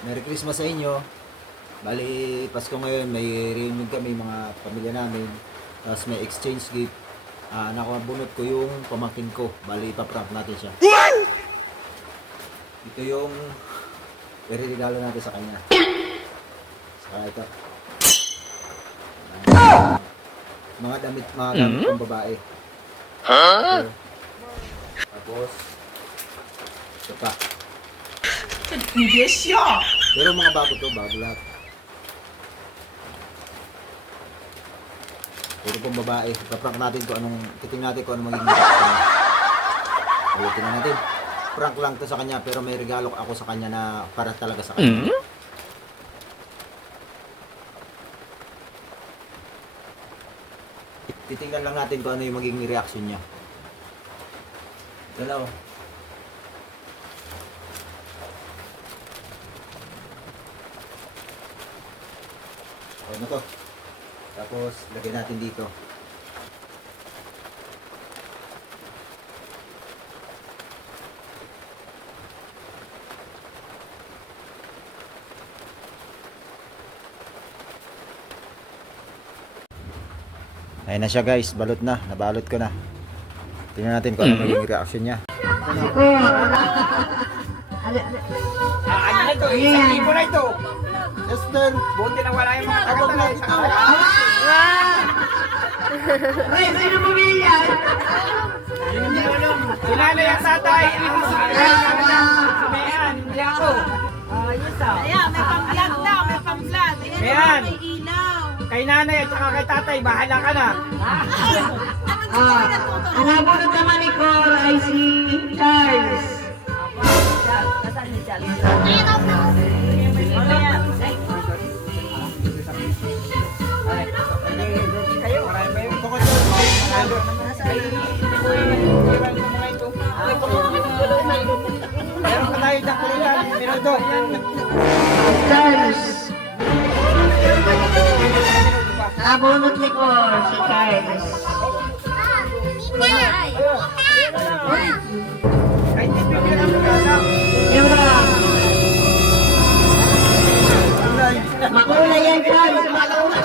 Merry Christmas sa inyo. Bali, Pasko ngayon, may reunion kami mga pamilya namin. Tapos may exchange gift. Nakabunot ko yung pamangkin ko. Bali, ipaprank natin siya. Ito yung iririgalo natin sa kanya. Saka ito. Mga damit pang babae. Ito. Tapos, ito pa. Pero mga bago to, bago lahat. Puro pong babae. Ipaprank natin kung anong, titingnan natin kung anong magiging reaction. Tingnan natin. Prank lang to sa kanya, pero may regalo ako sa kanya na para talaga sa kanya. Titingnan lang natin kung ano yung magiging reaction niya. Ito na oh. Ano to? Tapos, lagyan natin dito. Ayun na siya guys, balot na. Nabalot ko na. Tingnan natin kung ano magiging reaction niya. Ano na ito? Isang libo na ito. Esther! Buti na wala yung mga tagot na ito. Ay, sino bumili yan? Sinanay ang tatay. Mayan, hindi ako. Ayan, may pang-vlog daw, may pang-vlog. Mayan. May ilaw. Kay nanay at saka kay tatay, bahala ka na. Ang nabunod naman ni Cor ay si Charles. Kayo, marami ba yung tukot yun? Meron pa tayo dyan pulutan. Minuto. Charles. Nabunod ni Cor si Charles. Ay, hindi bigyan ang maganda. Yura. Makulay yan, Charles. Makulay.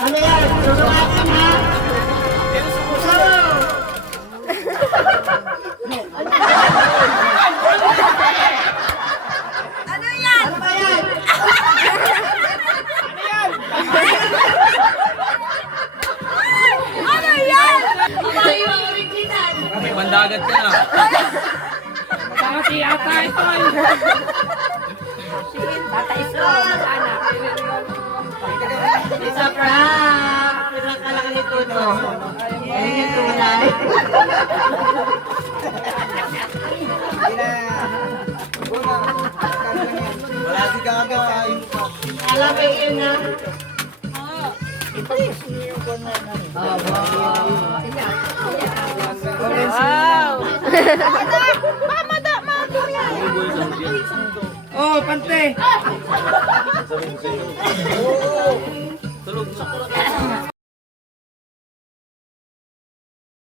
Ano yan? Susukatin ha? Ano yan? Ano ba yan? Ano yan? Ano yung original? May bandagat ka na. Pangati ata ito ay. Tata iso, sana. Isa prank. Prank ka lang nito, no? Ayun yung tunay. Wala si Gaga. Alam mo yun na? Oh, pante.